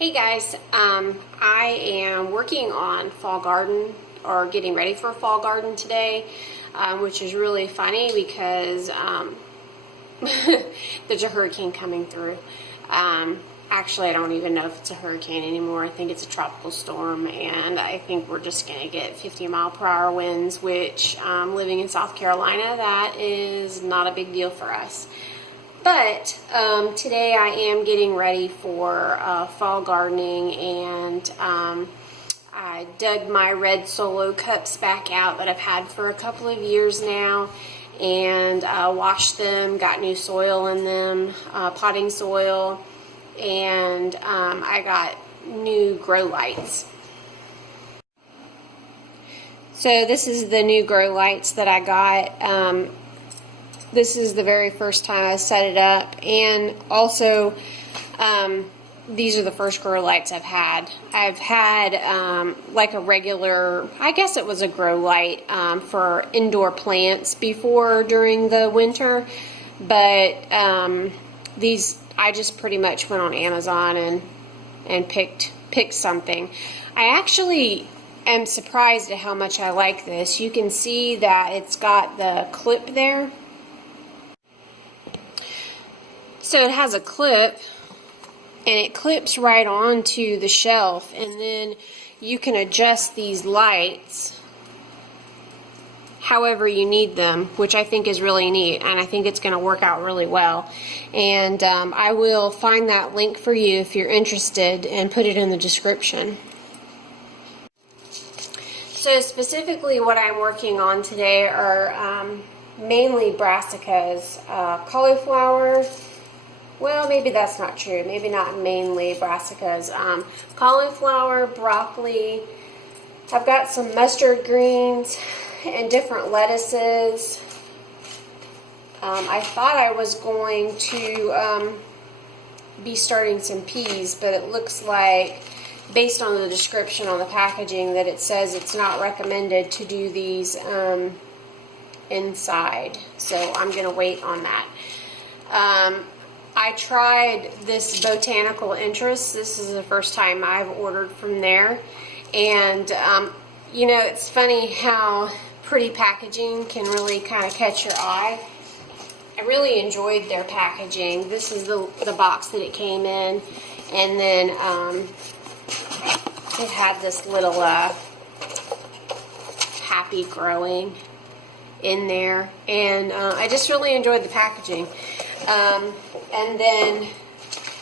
Hey guys, I am working on fall garden or getting ready for a fall garden today, which is really funny because there's a hurricane coming through. Actually, I don't even know if it's a hurricane anymore. I think it's a tropical storm, and I think we're just going to get 50-mile-per-hour winds, which living in South Carolina, that is not a big deal for us. But today I am getting ready for fall gardening, and I dug my red Solo cups back out that I've had for a couple of years now, and washed them, got new soil in them, potting soil, and I got new grow lights. So this is the new grow lights that I got. This is the very first time I set it up, and also these are the first grow lights I've had. I've had like a regular, I guess it was a grow light for indoor plants before during the winter, but these I just pretty much went on Amazon and picked something. I actually am surprised at how much I like this. You can see that it's got the clip there. So it has a clip, and it clips right onto the shelf, and then you can adjust these lights however you need them, which I think is really neat, and I think it's going to work out really well. And I will find that link for you if you're interested and put it in the description. So specifically what I'm working on today are mainly brassicas, cauliflower. Well, maybe that's not true. Maybe not mainly brassicas. Cauliflower, broccoli. I've got some mustard greens and different lettuces. I thought I was going to be starting some peas, but it looks like, based on the description on the packaging, that it says it's not recommended to do these inside. So I'm going to wait on that. I tried this Botanical Interests. This is the first time I've ordered from there. And, you know, it's funny how pretty packaging can really kind of catch your eye. I really enjoyed their packaging. This is the box that it came in. And then it had this little happy growing in there. And I just really enjoyed the packaging. And then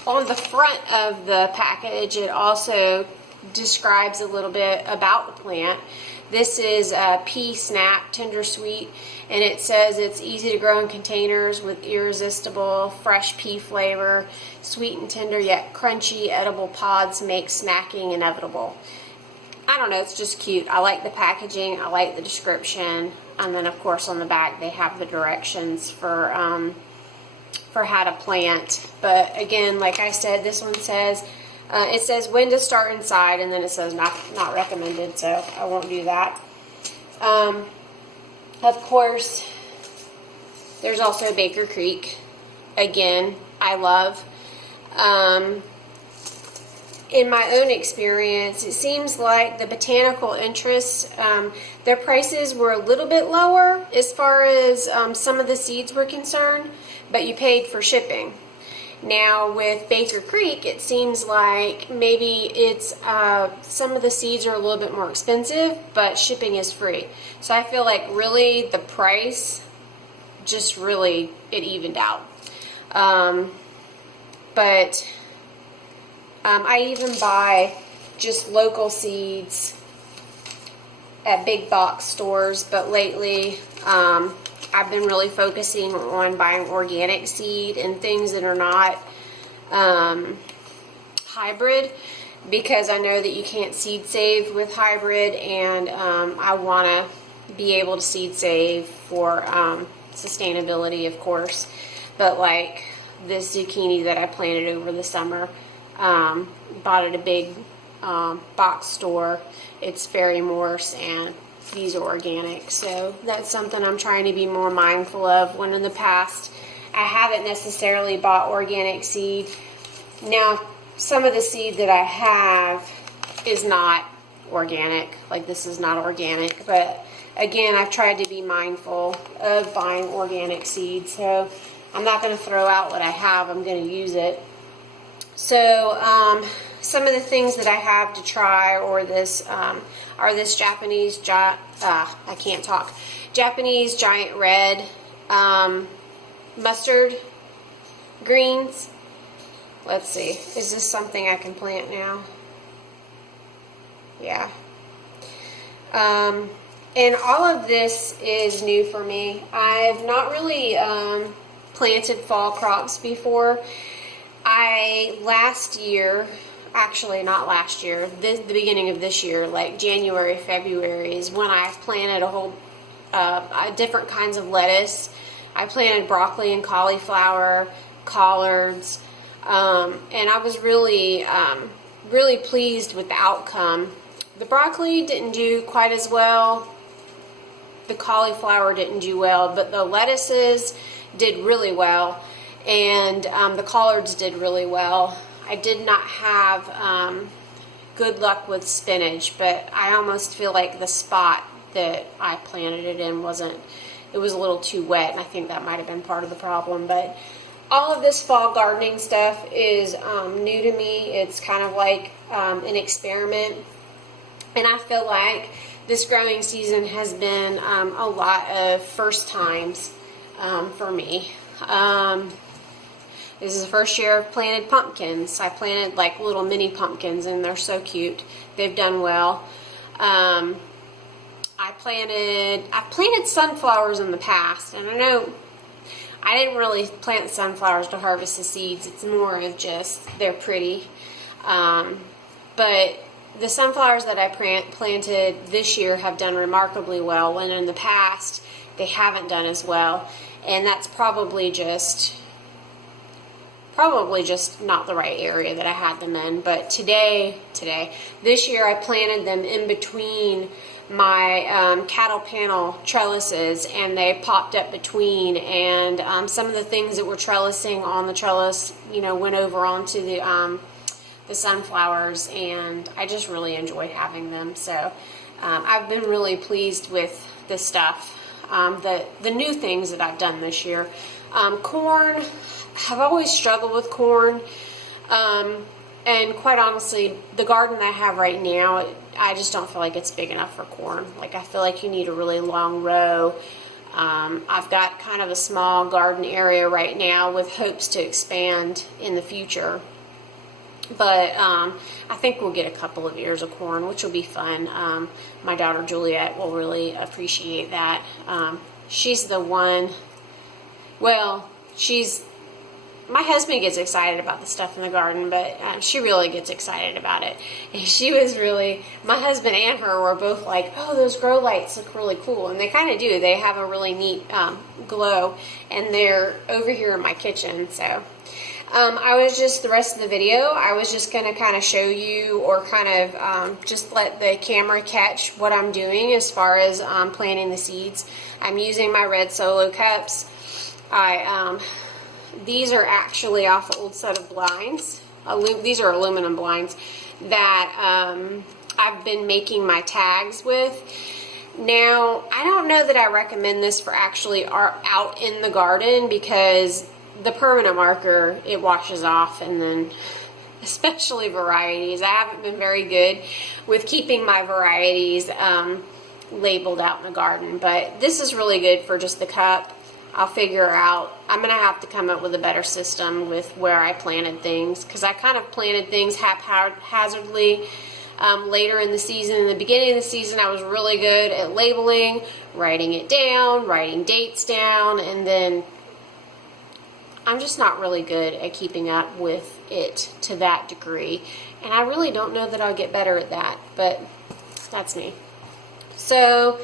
on the front of the package, it also describes a little bit about the plant. This is a pea snap tender sweet, and it says it's easy to grow in containers with irresistible fresh pea flavor. Sweet and tender yet crunchy edible pods make snacking inevitable. I don't know, it's just cute. I like the packaging, I like the description, and then of course on the back they have the directions for how to plant. But again, like I said, this one says it says when to start inside, and then it says not recommended, so I won't do that. Of course, there's also Baker Creek. Again, I love. In my own experience, it seems like the Botanical Interests, their prices were a little bit lower as far as some of the seeds were concerned, but you paid for shipping. Now with Baker Creek, it seems like maybe it's some of the seeds are a little bit more expensive, but shipping is free. So I feel like really the price just really it evened out. But I even buy just local seeds at big box stores, but lately I've been really focusing on buying organic seed and things that are not hybrid, because I know that you can't seed save with hybrid, and I want to be able to seed save for sustainability, of course. But like this zucchini that I planted over the summer, bought at a big box store. It's Ferry Morse, and these are organic, so that's something I'm trying to be more mindful of. When in the past I haven't necessarily bought organic seed. Now some of the seed that I have is not organic. Like, this is not organic, but again, I've tried to be mindful of buying organic seeds, so I'm not going to throw out what I have. I'm going to use it. So some of the things that I have to try are this Japanese Japanese giant red mustard greens. Let's see, is this something I can plant now? Yeah. And all of this is new for me. I've not really planted fall crops before. Last year, actually not last year, the beginning of this year, like January, February, is when I planted a whole different kinds of lettuce. I planted broccoli and cauliflower, collards, and I was really, really pleased with the outcome. The broccoli didn't do quite as well. The cauliflower didn't do well, but the lettuces did really well, and the collards did really well. I did not have good luck with spinach, but I almost feel like the spot that I planted it in it was a little too wet, and I think that might have been part of the problem. But all of this fall gardening stuff is new to me. It's kind of like an experiment, and I feel like this growing season has been a lot of first times for me. This is the first year I've planted pumpkins. I planted like little mini pumpkins, and they're so cute. They've done well. I've planted sunflowers in the past, and I know I didn't really plant sunflowers to harvest the seeds. It's more of just they're pretty. But the sunflowers that I planted this year have done remarkably well, when in the past they haven't done as well, and that's probably just not the right area that I had them in. But this year I planted them in between my cattle panel trellises, and they popped up between, and some of the things that were trellising on the trellis, went over onto the sunflowers, and I just really enjoyed having them. So I've been really pleased with this stuff, the new things that I've done this year. Corn, I've always struggled with corn, and quite honestly, the garden I have right now, I just don't feel like it's big enough for corn. Like, I feel like you need a really long row. I've got kind of a small garden area right now with hopes to expand in the future. But I think we'll get a couple of ears of corn, which will be fun. My daughter Juliet will really appreciate that. She's the one, my husband gets excited about the stuff in the garden, but she really gets excited about it. And my husband and her were both like, oh, those grow lights look really cool. And they kind of do. They have a really neat glow. And they're over here in my kitchen. So the rest of the video, I was just going to kind of show you, or kind of just let the camera catch what I'm doing as far as planting the seeds. I'm using my red Solo cups. These are actually off an old set of blinds. These are aluminum blinds that I've been making my tags with. Now, I don't know that I recommend this for actually out in the garden, because the permanent marker, it washes off, and then especially varieties. I haven't been very good with keeping my varieties labeled out in the garden, but this is really good for just the cup. I'll figure out, I'm going to have to come up with a better system with where I planted things, because I kind of planted things haphazardly later in the season. In the beginning of the season, I was really good at labeling, writing it down, writing dates down, and then I'm just not really good at keeping up with it to that degree. And I really don't know that I'll get better at that, but that's me. So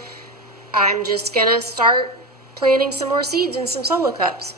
I'm just going to start planting some more seeds in some Solo cups.